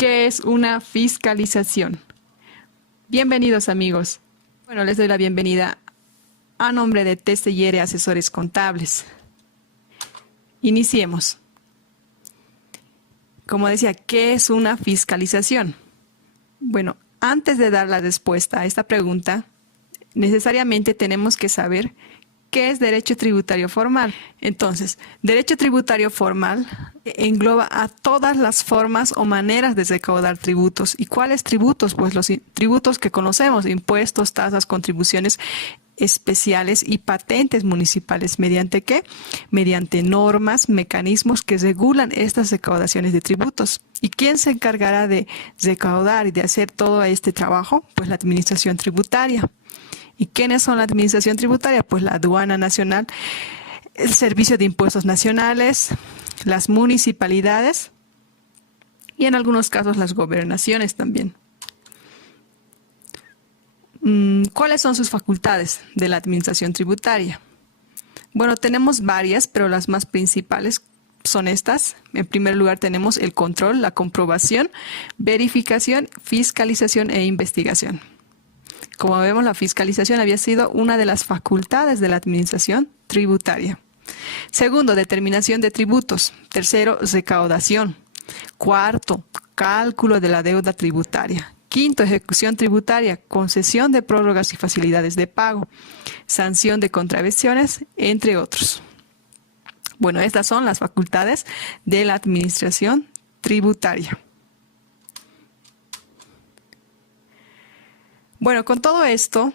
¿Qué es una fiscalización? Bienvenidos, amigos. Bueno, les doy la bienvenida a nombre de TCR Asesores Contables. Iniciemos. Como decía, ¿qué es una fiscalización? Bueno, antes de dar la respuesta a esta pregunta, necesariamente tenemos que saber qué es derecho tributario formal. Entonces, derecho tributario formal engloba a todas las formas o maneras de recaudar tributos. ¿Y cuáles tributos? Pues los tributos que conocemos: impuestos, tasas, contribuciones especiales y patentes municipales. ¿Mediante qué? Mediante normas, mecanismos que regulan estas recaudaciones de tributos. ¿Y quién se encargará de recaudar y de hacer todo este trabajo? Pues la Administración Tributaria. ¿Y quiénes son la Administración Tributaria? Pues la Aduana Nacional, el Servicio de Impuestos Nacionales, las municipalidades y en algunos casos las gobernaciones también. ¿Cuáles son sus facultades de la Administración Tributaria? Bueno, tenemos varias, pero las más principales son estas. En primer lugar tenemos el control, la comprobación, verificación, fiscalización e investigación. Como vemos, la fiscalización había sido una de las facultades de la Administración Tributaria. Segundo, determinación de tributos. Tercero, recaudación. Cuarto, cálculo de la deuda tributaria. Quinto, ejecución tributaria, concesión de prórrogas y facilidades de pago, sanción de contravenciones, entre otros. Bueno, estas son las facultades de la Administración Tributaria. Bueno, con todo esto,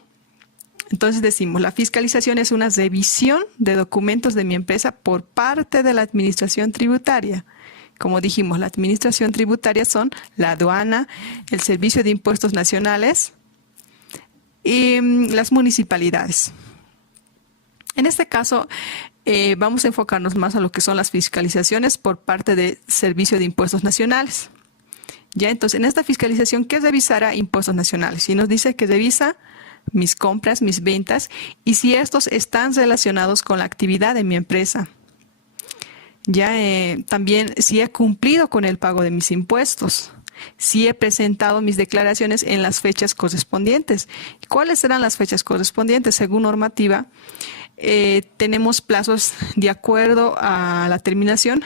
entonces decimos, la fiscalización es una revisión de documentos de mi empresa por parte de la Administración Tributaria. Como dijimos, la Administración Tributaria son la aduana, el Servicio de Impuestos Nacionales y las municipalidades. En este caso, vamos a enfocarnos más a lo que son las fiscalizaciones por parte del Servicio de Impuestos Nacionales. Ya, entonces, en esta fiscalización, ¿qué revisará Impuestos Nacionales? Y nos dice que revisa mis compras, mis ventas, y si estos están relacionados con la actividad de mi empresa. Ya, también si he cumplido con el pago de mis impuestos, si he presentado mis declaraciones en las fechas correspondientes. ¿Cuáles serán las fechas correspondientes? Según normativa, tenemos plazos de acuerdo a la terminación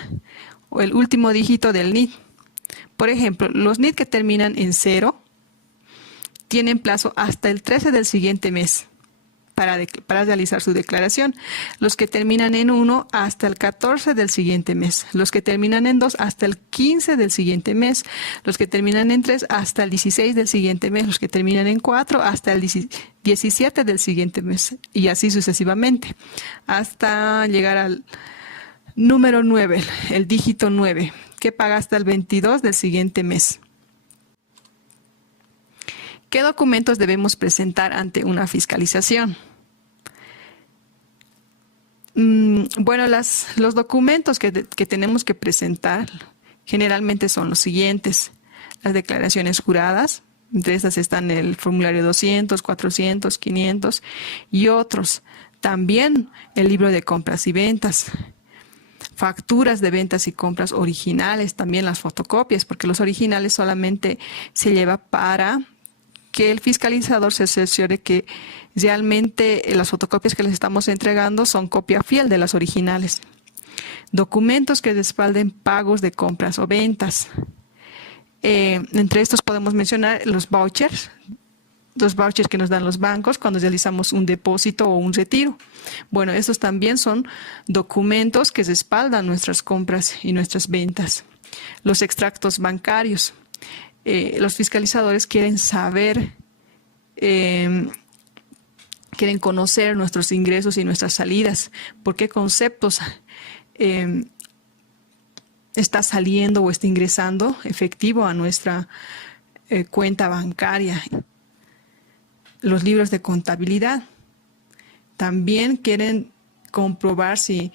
o el último dígito del NIT. Por ejemplo, los NIT que terminan en 0 tienen plazo hasta el 13 del siguiente mes para realizar su declaración. Los que terminan en 1 hasta el 14 del siguiente mes. Los que terminan en 2 hasta el 15 del siguiente mes. Los que terminan en 3 hasta el 16 del siguiente mes. Los que terminan en 4 hasta el 17 del siguiente mes. Y así sucesivamente. Hasta llegar al número 9, el dígito 9, que paga hasta el 22 del siguiente mes. ¿Qué documentos debemos presentar ante una fiscalización? Bueno, los documentos que tenemos que presentar generalmente son los siguientes: las declaraciones juradas, entre estas están el formulario 200, 400, 500 y otros. También el libro de compras y ventas, facturas de ventas y compras originales, también las fotocopias, porque los originales solamente se lleva para que el fiscalizador se cerciore que realmente las fotocopias que les estamos entregando son copia fiel de las originales. Documentos que respalden pagos de compras o ventas. Entre estos podemos mencionar los vouchers que nos dan los bancos cuando realizamos un depósito o un retiro. Bueno, estos también son documentos que respaldan nuestras compras y nuestras ventas. Los extractos bancarios. Los fiscalizadores quieren saber, quieren conocer nuestros ingresos y nuestras salidas, por qué conceptos está saliendo o está ingresando efectivo a nuestra cuenta bancaria. Los libros de contabilidad. También quieren comprobar si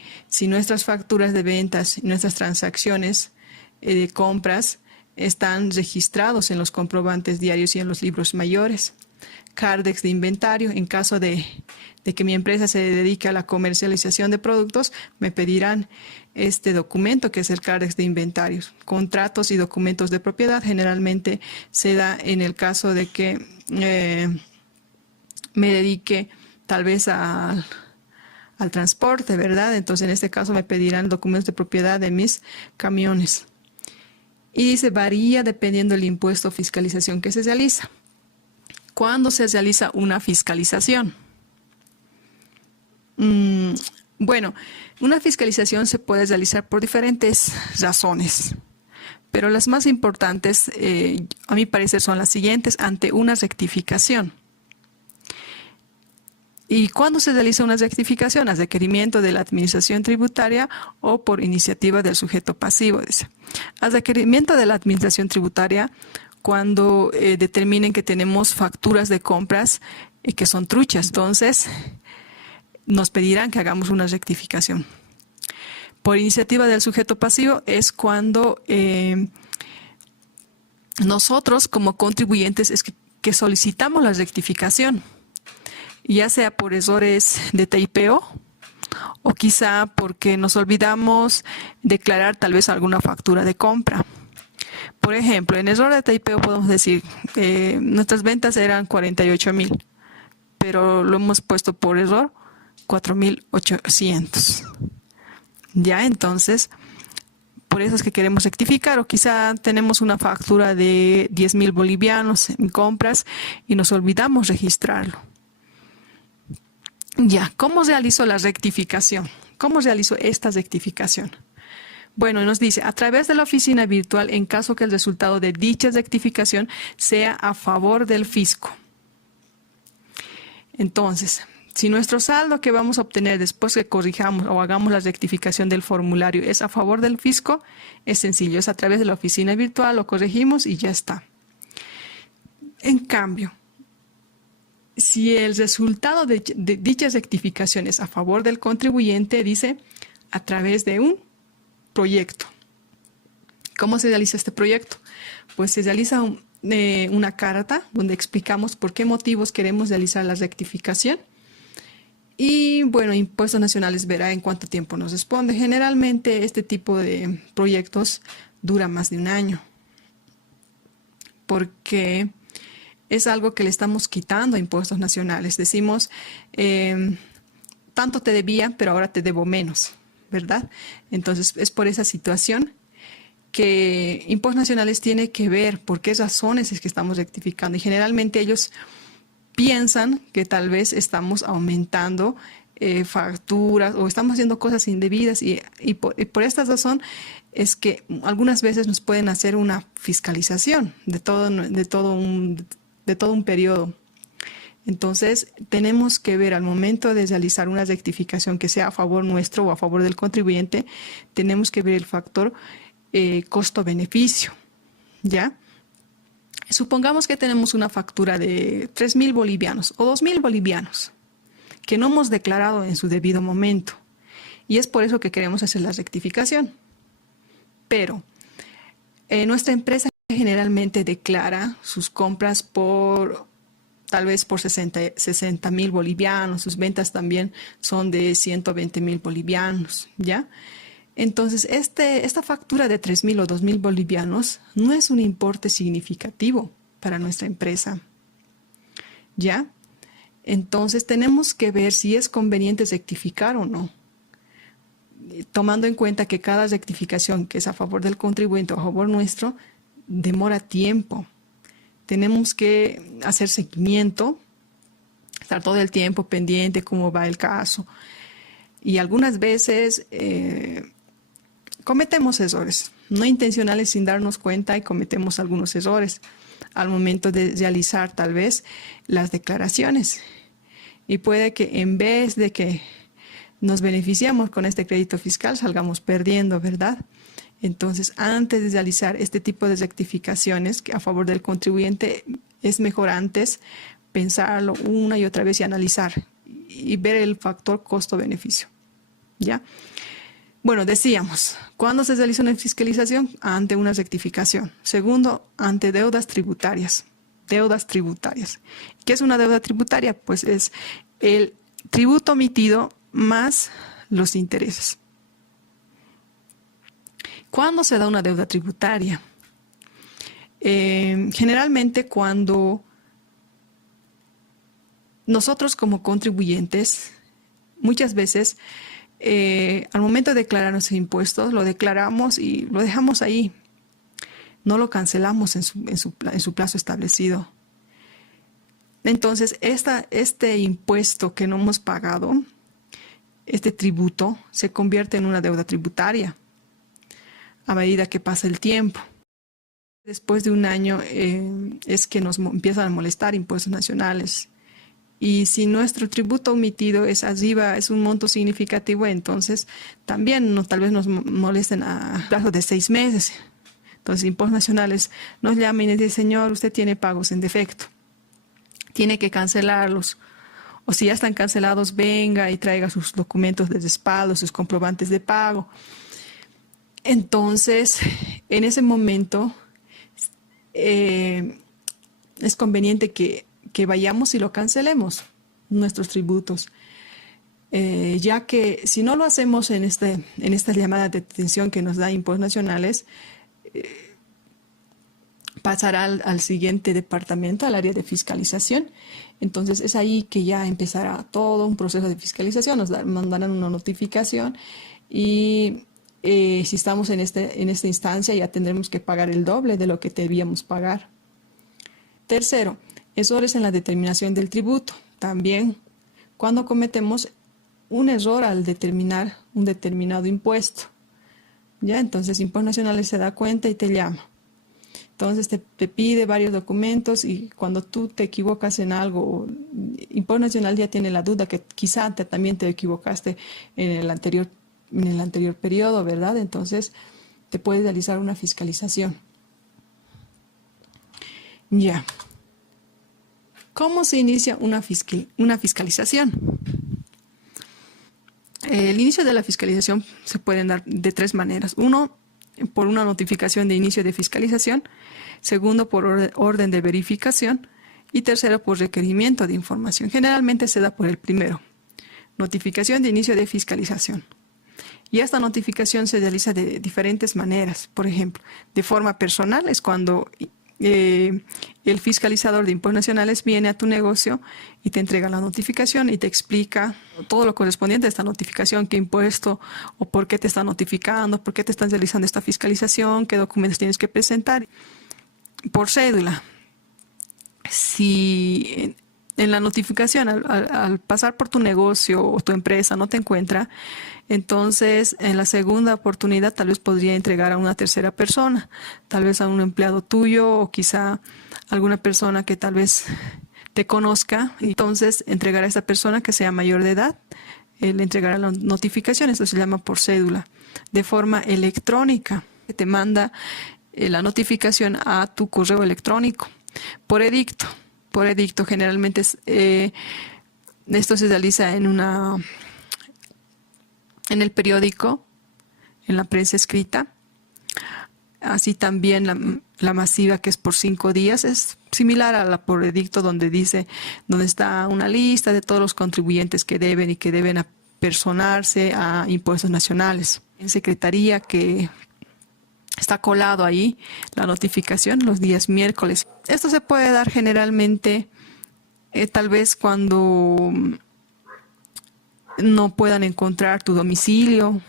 nuestras facturas de ventas, nuestras transacciones de compras están registrados en los comprobantes diarios y en los libros mayores. Cardex de inventario. En caso de que mi empresa se dedique a la comercialización de productos, me pedirán este documento que es el Cardex de inventarios. Contratos y documentos de propiedad generalmente se da en el caso de que me dedique tal vez al transporte, ¿verdad? Entonces en este caso me pedirán documentos de propiedad de mis camiones. Y dice, varía dependiendo del impuesto o fiscalización que se realiza. ¿Cuándo se realiza una fiscalización? Bueno, una fiscalización se puede realizar por diferentes razones, pero las más importantes, a mi parecer, son las siguientes: ante una rectificación. ¿Y cuándo se realiza una rectificación? A requerimiento de la Administración Tributaria o por iniciativa del sujeto pasivo, dice. A requerimiento de la Administración Tributaria, cuando determinen que tenemos facturas de compras que son truchas, entonces nos pedirán que hagamos una rectificación. Por iniciativa del sujeto pasivo es cuando nosotros como contribuyentes es que solicitamos la rectificación, ya sea por errores de TIPO o quizá porque nos olvidamos declarar tal vez alguna factura de compra. Por ejemplo, en error de TIPO podemos decir nuestras ventas eran 48,000, pero lo hemos puesto por error 4,800. Ya, entonces, por eso es que queremos rectificar, o quizá tenemos una factura de 10,000 bolivianos en compras y nos olvidamos registrarlo. Ya, ¿cómo realizó la rectificación? ¿Cómo realizó esta rectificación? Bueno, nos dice, a través de la oficina virtual, en caso que el resultado de dicha rectificación sea a favor del fisco. Entonces, si nuestro saldo que vamos a obtener después que corrijamos o hagamos la rectificación del formulario es a favor del fisco, es sencillo, es a través de la oficina virtual, lo corregimos y ya está. En cambio, si el resultado de dicha rectificación es a favor del contribuyente, dice, a través de un proyecto. ¿Cómo se realiza este proyecto? Pues se realiza una carta donde explicamos por qué motivos queremos realizar la rectificación. Y bueno, Impuestos Nacionales verá en cuánto tiempo nos responde. Generalmente este tipo de proyectos dura más de un año, porque es algo que le estamos quitando a Impuestos Nacionales. Decimos, tanto te debía, pero ahora te debo menos, ¿verdad? Entonces es por esa situación que Impuestos Nacionales tiene que ver por qué razones es que estamos rectificando. Y generalmente ellos piensan que tal vez estamos aumentando facturas o estamos haciendo cosas indebidas y por esta razón es que algunas veces nos pueden hacer una fiscalización de todo un periodo. Entonces tenemos que ver al momento de realizar una rectificación que sea a favor nuestro o a favor del contribuyente, tenemos que ver el factor costo-beneficio, ¿ya? Supongamos que tenemos una factura de 3,000 bolivianos o 2,000 bolivianos que no hemos declarado en su debido momento. Y es por eso que queremos hacer la rectificación. Pero nuestra empresa generalmente declara sus compras tal vez por 60,000 bolivianos. Sus ventas también son de 120,000 bolivianos, ¿ya? Entonces, esta factura de 3,000 o 2,000 bolivianos no es un importe significativo para nuestra empresa, ¿ya? Entonces, tenemos que ver si es conveniente rectificar o no, tomando en cuenta que cada rectificación que es a favor del contribuyente o a favor nuestro demora tiempo. Tenemos que hacer seguimiento, estar todo el tiempo pendiente cómo va el caso. Y algunas veces cometemos errores, no intencionales sin darnos cuenta, y cometemos algunos errores al momento de realizar tal vez las declaraciones. Y puede que en vez de que nos beneficiamos con este crédito fiscal, salgamos perdiendo, ¿verdad? Entonces, antes de realizar este tipo de rectificaciones que a favor del contribuyente, es mejor antes pensarlo una y otra vez y analizar y ver el factor costo-beneficio, ¿ya? Bueno, decíamos, ¿cuándo se realiza una fiscalización? Ante una rectificación. Segundo, ante deudas tributarias. deudas tributarias. ¿Qué es una deuda tributaria? Pues es el tributo omitido más los intereses. ¿Cuándo se da una deuda tributaria? Generalmente cuando nosotros como contribuyentes, muchas veces, al momento de declarar nuestros impuestos, lo declaramos y lo dejamos ahí. No lo cancelamos en su plazo establecido. Entonces, este impuesto que no hemos pagado, este tributo, se convierte en una deuda tributaria a medida que pasa el tiempo. Después de un año es que nos empiezan a molestar impuestos nacionales. Y si nuestro tributo omitido es arriba, es un monto significativo, entonces también tal vez nos molesten a plazo de 6 meses. Entonces, impuestos nacionales nos llaman y nos dicen, señor, usted tiene pagos en defecto. Tiene que cancelarlos. O si ya están cancelados, venga y traiga sus documentos de respaldo, sus comprobantes de pago. Entonces, en ese momento, es conveniente que vayamos y lo cancelemos, nuestros tributos. Ya que si no lo hacemos en esta llamada de detención que nos da impuestos nacionales, pasará al siguiente departamento, al área de fiscalización. Entonces es ahí que ya empezará todo un proceso de fiscalización, nos mandarán una notificación y si estamos en esta instancia ya tendremos que pagar el doble de lo que debíamos pagar. Tercero, errores en la determinación del tributo. También cuando cometemos un error al determinar un determinado impuesto. ¿Ya? Entonces, Impuestos Nacionales se da cuenta y te llama. Entonces, te pide varios documentos y cuando tú te equivocas en algo, Impuesto Nacional ya tiene la duda que quizá también te equivocaste en el anterior periodo, ¿verdad? Entonces, te puede realizar una fiscalización. Ya. ¿Cómo se inicia una fiscalización? El inicio de la fiscalización se puede dar de 3 maneras. Uno, por una notificación de inicio de fiscalización. Segundo, por orden de verificación. Y tercero, por requerimiento de información. Generalmente se da por el primero. Notificación de inicio de fiscalización. Y esta notificación se realiza de diferentes maneras. Por ejemplo, de forma personal es cuando el fiscalizador de impuestos nacionales viene a tu negocio y te entrega la notificación y te explica todo lo correspondiente a esta notificación, qué impuesto o por qué te están notificando, por qué te están realizando esta fiscalización, qué documentos tienes que presentar. Por cédula, si en la notificación al pasar por tu negocio o tu empresa no te encuentra, entonces en la segunda oportunidad tal vez podría entregar a una tercera persona, tal vez a un empleado tuyo o quizá alguna persona que tal vez te conozca. Entonces entregará a esa persona que sea mayor de edad, le entregará la notificación, esto se llama por cédula, de forma electrónica, que te manda la notificación a tu correo electrónico. Por edicto. Por edicto, generalmente esto se realiza en el periódico, en la prensa escrita. Así también la masiva, que es por 5 días, es similar a la por edicto, donde está una lista de todos los contribuyentes que deben y que deben apersonarse a impuestos nacionales. En secretaría, que está colado ahí la notificación los días miércoles. Esto se puede dar generalmente tal vez cuando no puedan encontrar tu domicilio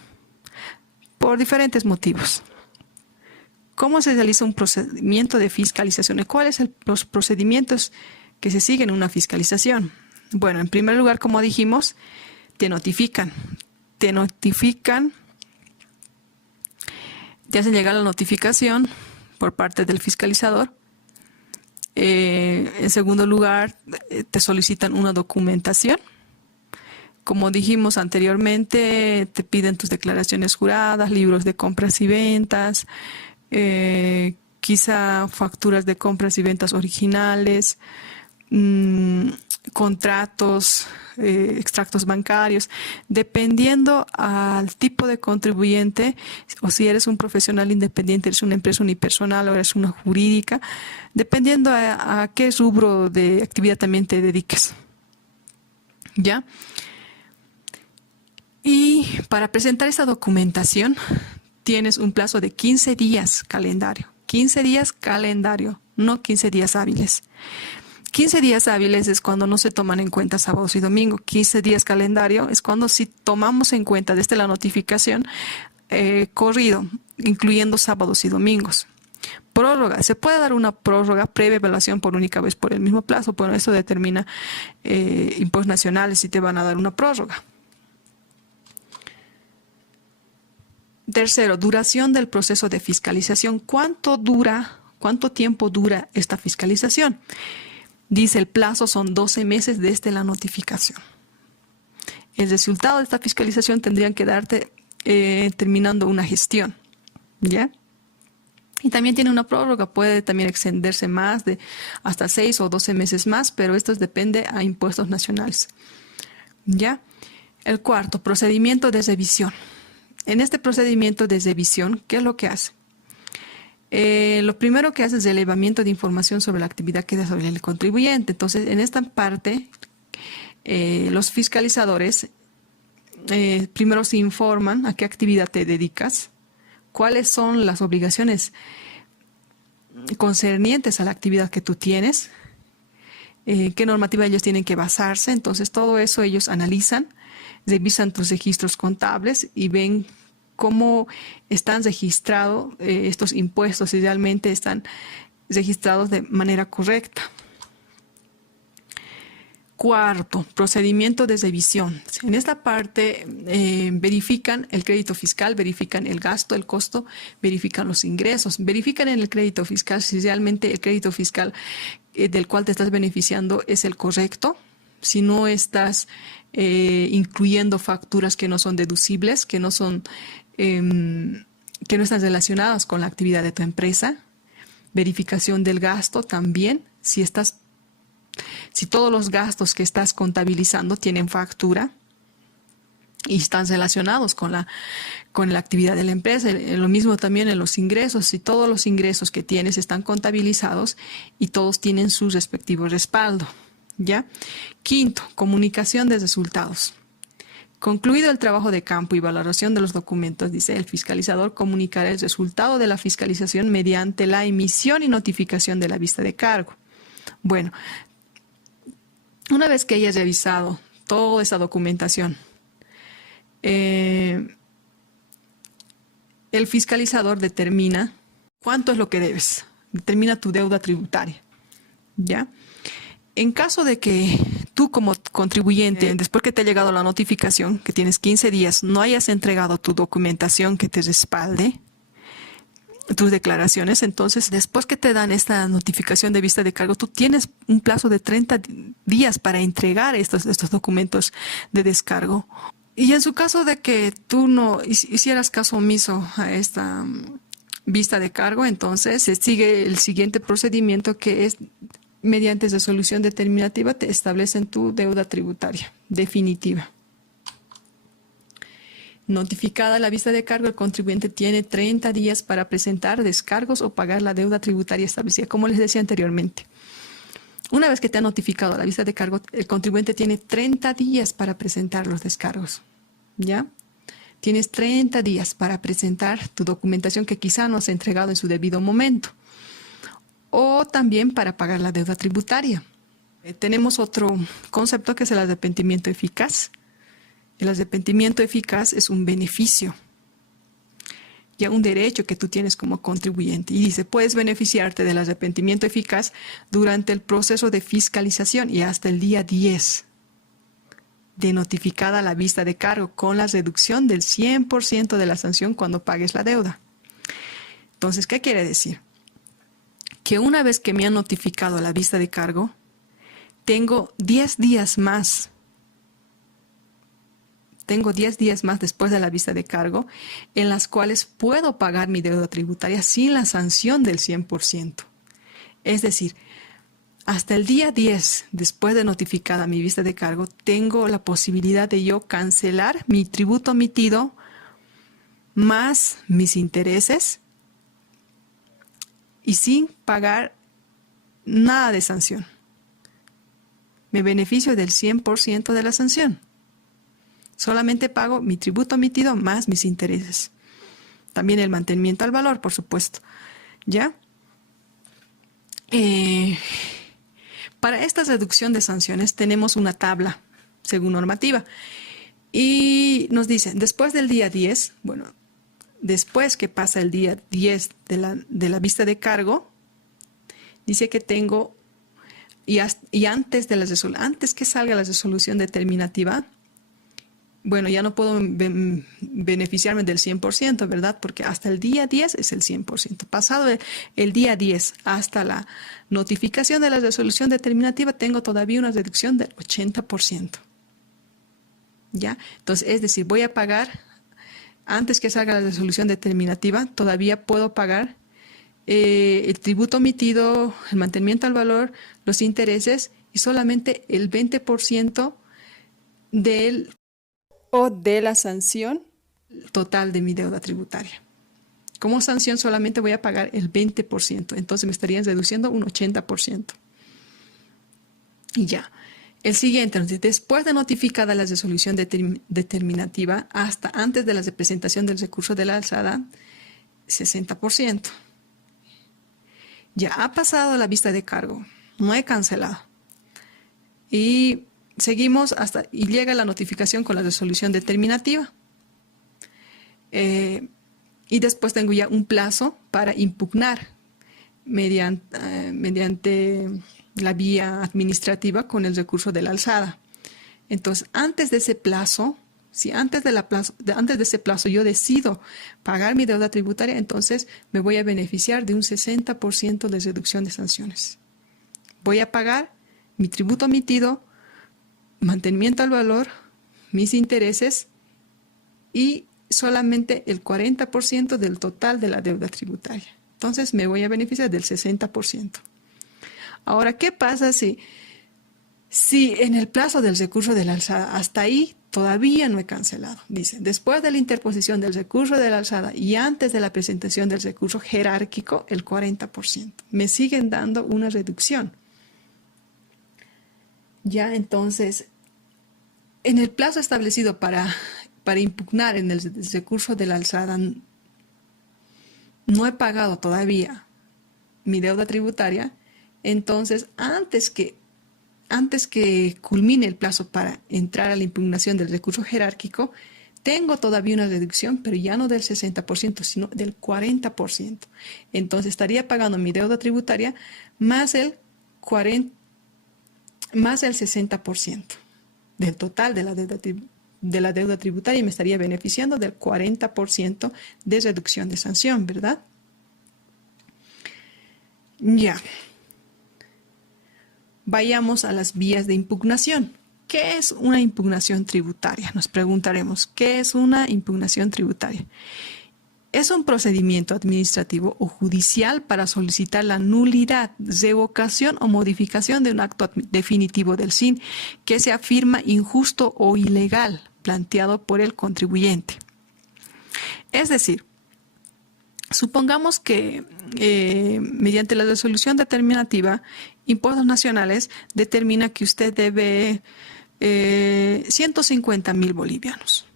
por diferentes motivos. ¿Cómo se realiza un procedimiento de fiscalización? ¿Cuáles son los procedimientos que se siguen en una fiscalización? Bueno, en primer lugar, como dijimos, te notifican. Te hacen llegar la notificación por parte del fiscalizador. En segundo lugar, te solicitan una documentación. Como dijimos anteriormente, te piden tus declaraciones juradas, libros de compras y ventas, quizá facturas de compras y ventas originales, contratos, extractos bancarios, dependiendo al tipo de contribuyente, o si eres un profesional independiente, eres una empresa unipersonal o eres una jurídica, dependiendo a qué rubro de actividad también te dediques. ¿Ya? Y para presentar esta documentación tienes un plazo de 15 días calendario. 15 días calendario, no 15 días hábiles. 15 días hábiles es cuando no se toman en cuenta sábados y domingos. 15 días calendario es cuando sí tomamos en cuenta desde la notificación corrido, incluyendo sábados y domingos. Prórroga. Se puede dar una prórroga previa evaluación por única vez por el mismo plazo. Bueno, eso determina impuestos nacionales si te van a dar una prórroga. Tercero, duración del proceso de fiscalización. ¿Cuánto tiempo dura esta fiscalización? Dice el plazo son 12 meses desde la notificación. El resultado de esta fiscalización tendrían que darte terminando una gestión, ¿ya? Y también tiene una prórroga, puede también extenderse más de hasta 6 o 12 meses más, pero esto depende a impuestos nacionales, ¿ya? El cuarto, procedimiento de revisión. En este procedimiento de revisión, ¿qué es lo que hace? Lo primero que hace es el elevamiento de información sobre la actividad que desarrolla el contribuyente. Entonces, en esta parte, los fiscalizadores primero se informan a qué actividad te dedicas, cuáles son las obligaciones concernientes a la actividad que tú tienes, qué normativa ellos tienen que basarse. Entonces, todo eso ellos analizan, revisan tus registros contables y ven cómo están registrados estos impuestos, si realmente están registrados de manera correcta. Cuarto, procedimiento de revisión. En esta parte verifican el crédito fiscal, verifican el gasto, el costo, verifican los ingresos, verifican en el crédito fiscal si realmente el crédito fiscal del cual te estás beneficiando es el correcto, si no estás incluyendo facturas que no son deducibles, que no están relacionadas con la actividad de tu empresa. Verificación del gasto también, si todos los gastos que estás contabilizando tienen factura y están relacionados con la actividad de la empresa. Lo mismo también en los ingresos, si todos los ingresos que tienes están contabilizados y todos tienen su respectivo respaldo, ¿ya? Quinto, comunicación de resultados. Concluido el trabajo de campo y valoración de los documentos, dice, el fiscalizador comunicará el resultado de la fiscalización mediante la emisión y notificación de la vista de cargo. Bueno, una vez que hayas revisado toda esa documentación, el fiscalizador determina cuánto es lo que debes, determina tu deuda tributaria, ¿ya? En caso de que tú como contribuyente, después que te ha llegado la notificación, que tienes 15 días, no hayas entregado tu documentación que te respalde tus declaraciones, entonces después que te dan esta notificación de vista de cargo, tú tienes un plazo de 30 días para entregar estos documentos de descargo. Y en su caso de que tú no hicieras caso omiso a esta vista de cargo, entonces se sigue el siguiente procedimiento, que es mediante resolución determinativa te establecen tu deuda tributaria definitiva. Notificada la vista de cargo, el contribuyente tiene 30 días para presentar descargos o pagar la deuda tributaria establecida, como les decía anteriormente. Una vez que te ha notificado la vista de cargo, el contribuyente tiene 30 días para presentar los descargos, ¿ya? Tienes 30 días para presentar tu documentación que quizá no has entregado en su debido momento, o también para pagar la deuda tributaria. Tenemos otro concepto que es el arrepentimiento eficaz. El arrepentimiento eficaz es un beneficio, ya un derecho que tú tienes como contribuyente. Y dice, puedes beneficiarte del arrepentimiento eficaz durante el proceso de fiscalización y hasta el día 10 de notificada la vista de cargo, con la reducción del 100% de la sanción cuando pagues la deuda. Entonces, ¿qué quiere decir? Que una vez que me han notificado la vista de cargo, tengo 10 días más. Tengo 10 días más después de la vista de cargo en las cuales puedo pagar mi deuda tributaria sin la sanción del 100%. Es decir, hasta el día 10, después de notificada mi vista de cargo, tengo la posibilidad de yo cancelar mi tributo omitido más mis intereses y sin pagar nada de sanción. Me beneficio del 100% de la sanción. Solamente pago mi tributo omitido más mis intereses. También el mantenimiento al valor, por supuesto. ¿Ya? Para esta reducción de sanciones tenemos una tabla según normativa. Y nos dice, después del día 10, bueno, después que pasa el día 10 de la vista de cargo, dice que tengo, y antes que salga la resolución determinativa, bueno, ya no puedo beneficiarme del 100%, ¿verdad? Porque hasta el día 10 es el 100%. Pasado el día 10 hasta la notificación de la resolución determinativa, tengo todavía una reducción del 80%. ¿Ya? Entonces, es decir, voy a pagar, antes que salga la resolución determinativa, todavía puedo pagar el tributo omitido, el mantenimiento al valor, los intereses y solamente el 20% de la sanción total de mi deuda tributaria. Como sanción solamente voy a pagar el 20%, entonces me estarían reduciendo un 80%. Y ya. El siguiente, después de notificada la resolución determinativa, hasta antes de la representación del recurso de la alzada, 60%. Ya ha pasado la vista de cargo, no he cancelado. Y seguimos y llega la notificación con la resolución determinativa. Y después tengo ya un plazo para impugnar mediante la vía administrativa con el recurso de la alzada. Entonces, antes de ese plazo, si antes de ese plazo yo decido pagar mi deuda tributaria, entonces me voy a beneficiar de un 60% de reducción de sanciones. Voy a pagar mi tributo omitido, mantenimiento al valor, mis intereses y solamente el 40% del total de la deuda tributaria. Entonces me voy a beneficiar del 60%. Ahora, ¿qué pasa si en el plazo del recurso de la alzada hasta ahí todavía no he cancelado? Dice, después de la interposición del recurso de la alzada y antes de la presentación del recurso jerárquico, el 40%. Me siguen dando una reducción. Ya, entonces, en el plazo establecido para impugnar en el recurso de la alzada, no he pagado todavía mi deuda tributaria, entonces antes que culmine el plazo para entrar a la impugnación del recurso jerárquico, tengo todavía una reducción, pero ya no del 60%, sino del 40%. Entonces estaría pagando mi deuda tributaria más el 60% del total de la deuda tributaria y me estaría beneficiando del 40% de reducción de sanción, ¿verdad? Ya. Vayamos a las vías de impugnación. ¿Qué es una impugnación tributaria? Nos preguntaremos, ¿qué es una impugnación tributaria? Es un procedimiento administrativo o judicial para solicitar la nulidad, revocación o modificación de un acto definitivo del SIN que se afirma injusto o ilegal planteado por el contribuyente. Es decir, supongamos que mediante la resolución determinativa, Impuestos Nacionales determina que usted debe 150.000 bolivianos.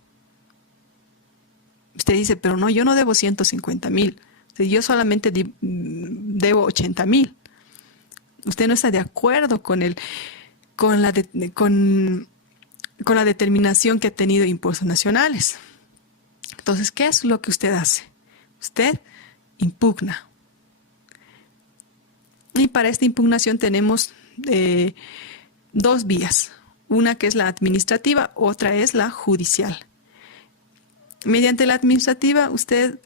Usted dice, pero no, yo no debo 150.000. Yo solamente debo 80.000. Usted no está de acuerdo con la determinación que ha tenido Impuestos Nacionales. Entonces, ¿qué es lo que usted hace? Usted impugna. Y para esta impugnación tenemos dos vías. Una que es la administrativa, otra es la judicial. Mediante la administrativa, usted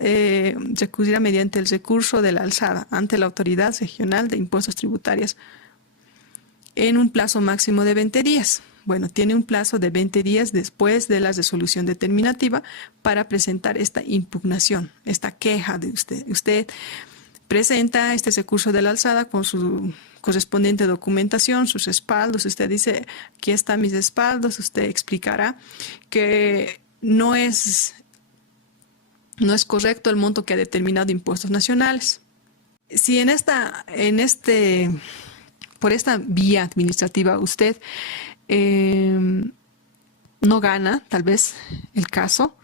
recurrirá mediante el recurso de la alzada ante la Autoridad Regional de Impuestos Tributarios en un plazo máximo de 20 días. Bueno, tiene un plazo de 20 días después de la resolución determinativa para presentar esta impugnación, esta queja de usted. Usted presenta este recurso de la alzada con su correspondiente documentación, sus respaldos. Usted dice, aquí están mis respaldos. Usted explicará que no es correcto el monto que ha determinado impuestos nacionales. Si por esta vía administrativa usted no gana, tal vez el caso,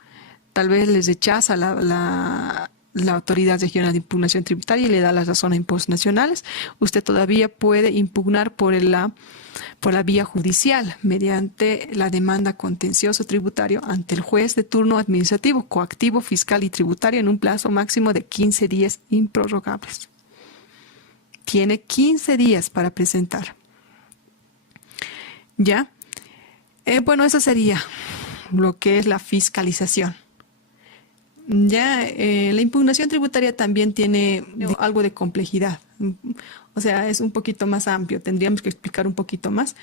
tal vez les rechaza la Autoridad Regional de Impugnación Tributaria y le da la razón a impuestos nacionales, usted todavía puede impugnar por la vía judicial mediante la demanda contencioso tributario ante el juez de turno administrativo, coactivo, fiscal y tributario en un plazo máximo de 15 días improrrogables. Tiene 15 días para presentar. ¿Ya? Bueno, eso sería lo que es la fiscalización. Ya, la impugnación tributaria también tiene algo de complejidad. O sea, es un poquito más amplio. Tendríamos que explicar un poquito más.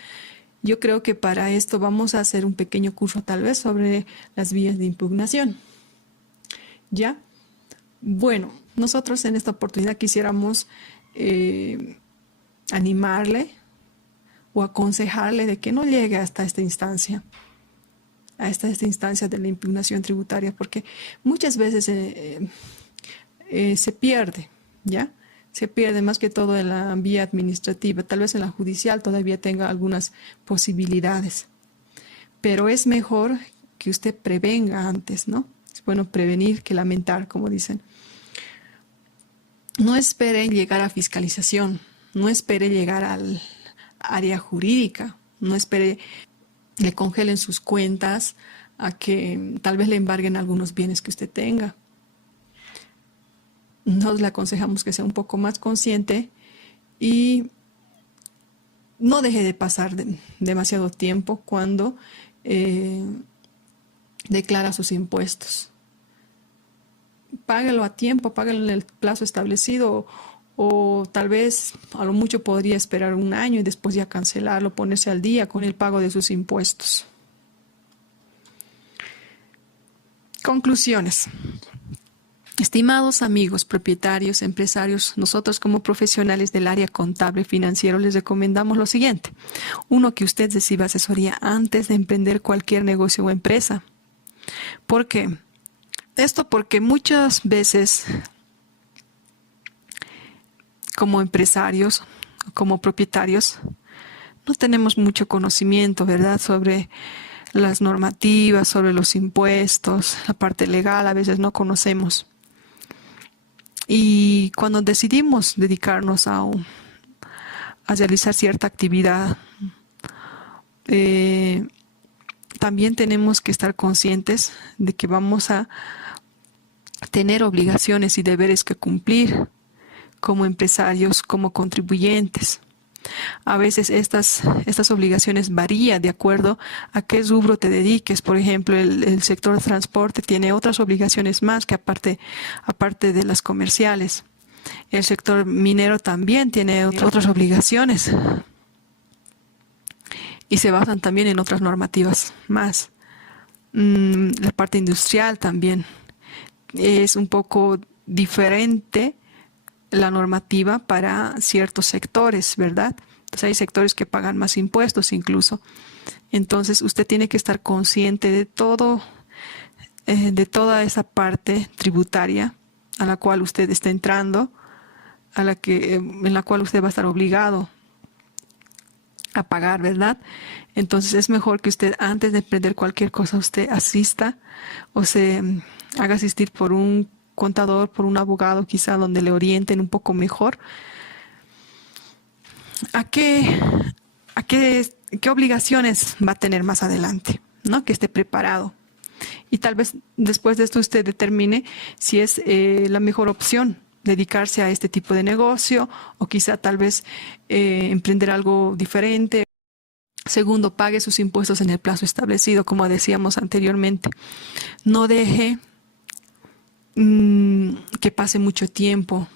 Yo creo que para esto vamos a hacer un pequeño curso tal vez sobre las vías de impugnación. ¿Ya? Bueno, nosotros en esta oportunidad quisiéramos animarle o aconsejarle de que no llegue hasta esta instancia, de la impugnación tributaria, porque muchas veces se pierde, ¿ya? Se pierde más que todo en la vía administrativa, tal vez en la judicial todavía tenga algunas posibilidades, pero es mejor que usted prevenga antes, ¿no? Es bueno prevenir que lamentar, como dicen. No espere llegar a fiscalización, no espere llegar al área jurídica, no espere le congelen sus cuentas, a que tal vez le embarguen algunos bienes que usted tenga. Nos le aconsejamos que sea un poco más consciente y no deje de pasar demasiado tiempo cuando declara sus impuestos. Páguelo a tiempo, páguelo en el plazo establecido o tal vez a lo mucho podría esperar un año y después ya cancelarlo, ponerse al día con el pago de sus impuestos. Conclusiones. Estimados amigos, propietarios, empresarios, nosotros como profesionales del área contable y financiero les recomendamos lo siguiente. 1. Que usted reciba asesoría antes de emprender cualquier negocio o empresa. ¿Por qué? Esto porque muchas veces como empresarios, como propietarios, no tenemos mucho conocimiento, ¿verdad?, sobre las normativas, sobre los impuestos, la parte legal, a veces no conocemos. Y cuando decidimos dedicarnos a realizar cierta actividad, también tenemos que estar conscientes de que vamos a tener obligaciones y deberes que cumplir como empresarios, como contribuyentes. A veces estas obligaciones varían de acuerdo a qué rubro te dediques. Por ejemplo, el sector de transporte tiene otras obligaciones más que aparte de las comerciales. El sector minero también tiene otras obligaciones y se basan también en otras normativas más. La parte industrial también es un poco diferente la normativa para ciertos sectores, ¿verdad? Entonces hay sectores que pagan más impuestos incluso. Entonces usted tiene que estar consciente de toda esa parte tributaria a la cual usted está entrando, en la cual usted va a estar obligado a pagar, ¿verdad? Entonces es mejor que usted antes de emprender cualquier cosa usted asista o se haga asistir por un contador, por un abogado quizá, donde le orienten un poco mejor a qué obligaciones va a tener más adelante, ¿no? Que esté preparado. Y tal vez después de esto usted determine si es la mejor opción dedicarse a este tipo de negocio o quizá tal vez emprender algo diferente. Segundo, pague sus impuestos en el plazo establecido, como decíamos anteriormente. No deje que pase mucho tiempo.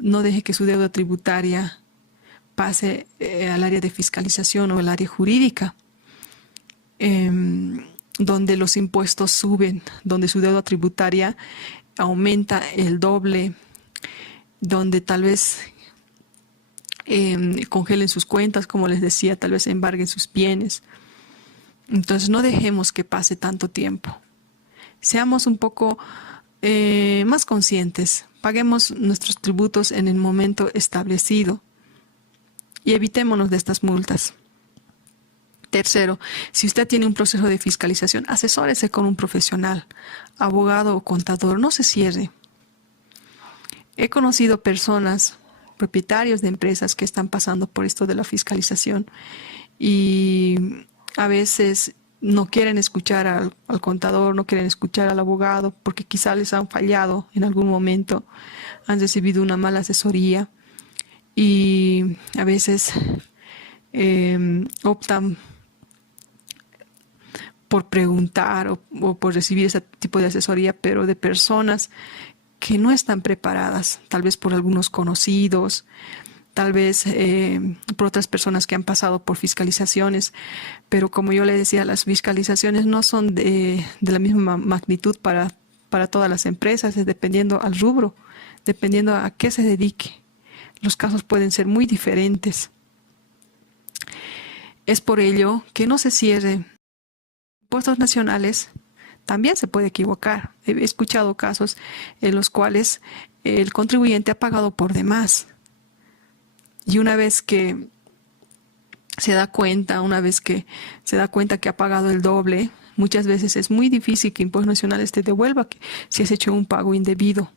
No deje que su deuda tributaria pase al área de fiscalización o al área jurídica, donde los impuestos suben, donde su deuda tributaria aumenta el doble, donde tal vez congelen sus cuentas, como les decía, tal vez embarguen sus bienes. Entonces no dejemos que pase tanto tiempo. Seamos un poco más conscientes, paguemos nuestros tributos en el momento establecido y evitémonos de estas multas. Tercero, si usted tiene un proceso de fiscalización, asesórese con un profesional, abogado o contador, no se cierre. He conocido personas, propietarios de empresas que están pasando por esto de la fiscalización y a veces no quieren escuchar al contador, no quieren escuchar al abogado porque quizá les han fallado en algún momento, han recibido una mala asesoría y a veces optan por preguntar o por recibir ese tipo de asesoría, pero de personas que no están preparadas, tal vez por algunos conocidos, tal vez por otras personas que han pasado por fiscalizaciones, pero como yo le decía, las fiscalizaciones no son de la misma magnitud para todas las empresas, es dependiendo al rubro, dependiendo a qué se dedique. Los casos pueden ser muy diferentes. Es por ello que no se cierre. Impuestos nacionales también se puede equivocar. He escuchado casos en los cuales el contribuyente ha pagado por demás. Y una vez que se da cuenta que ha pagado el doble, muchas veces es muy difícil que Impuestos Nacionales te devuelva si has hecho un pago indebido.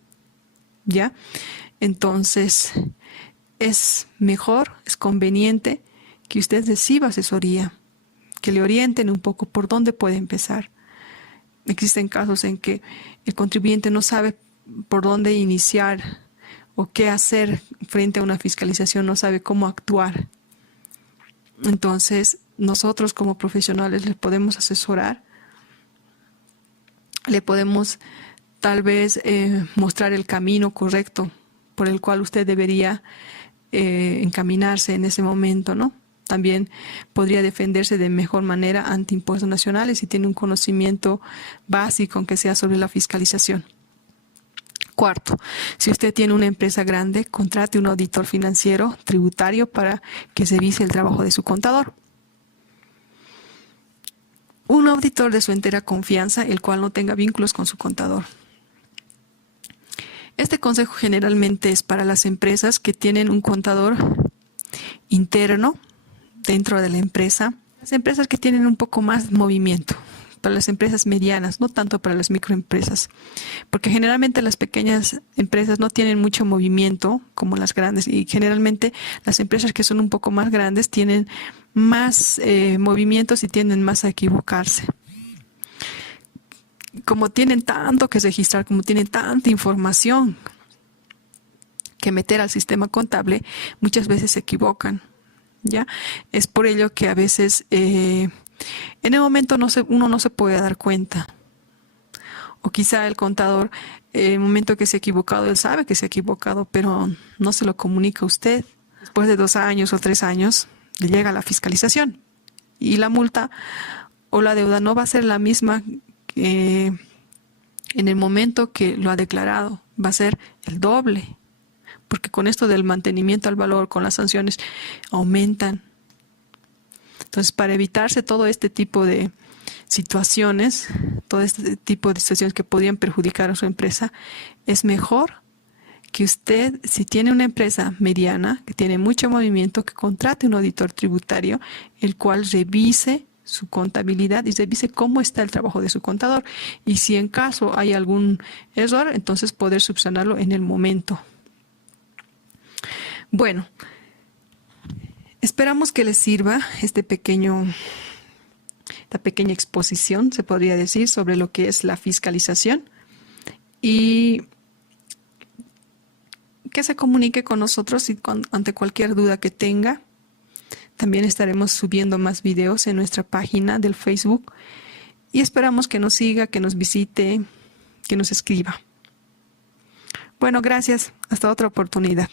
¿Ya? Entonces, es mejor, es conveniente que usted reciba asesoría, que le orienten un poco por dónde puede empezar. Existen casos en que el contribuyente no sabe por dónde iniciar o qué hacer frente a una fiscalización, no sabe cómo actuar. Entonces, nosotros como profesionales le podemos asesorar, le podemos tal vez mostrar el camino correcto por el cual usted debería encaminarse en ese momento, ¿no? También podría defenderse de mejor manera ante impuestos nacionales si tiene un conocimiento básico, aunque sea sobre la fiscalización. Cuarto, si usted tiene una empresa grande, contrate un auditor financiero tributario para que se revise el trabajo de su contador. Un auditor de su entera confianza, el cual no tenga vínculos con su contador. Este consejo generalmente es para las empresas que tienen un contador interno dentro de la empresa, las empresas que tienen un poco más movimiento, para las empresas medianas, no tanto para las microempresas, porque generalmente las pequeñas empresas no tienen mucho movimiento como las grandes y generalmente las empresas que son un poco más grandes tienen más movimientos y tienden más a equivocarse. Como tienen tanto que registrar, como tienen tanta información que meter al sistema contable, muchas veces se equivocan. ¿Ya? Es por ello que a veces en el momento uno no se puede dar cuenta. O quizá el contador, en el momento que se ha equivocado, él sabe que se ha equivocado, pero no se lo comunica a usted. Después de 2 años o 3 años, le llega la fiscalización. Y la multa o la deuda no va a ser la misma que en el momento que lo ha declarado. Va a ser el doble. Porque con esto del mantenimiento al valor, con las sanciones, aumentan. Entonces, para evitarse todo este tipo de situaciones, todo este tipo de situaciones que podrían perjudicar a su empresa, es mejor que usted, si tiene una empresa mediana, que tiene mucho movimiento, que contrate un auditor tributario, el cual revise su contabilidad y revise cómo está el trabajo de su contador. Y si en caso hay algún error, entonces poder subsanarlo en el momento. Bueno, esperamos que les sirva esta pequeña exposición, se podría decir, sobre lo que es la fiscalización y que se comunique con nosotros ante cualquier duda que tenga. También estaremos subiendo más videos en nuestra página del Facebook y esperamos que nos siga, que nos visite, que nos escriba. Bueno, gracias. Hasta otra oportunidad.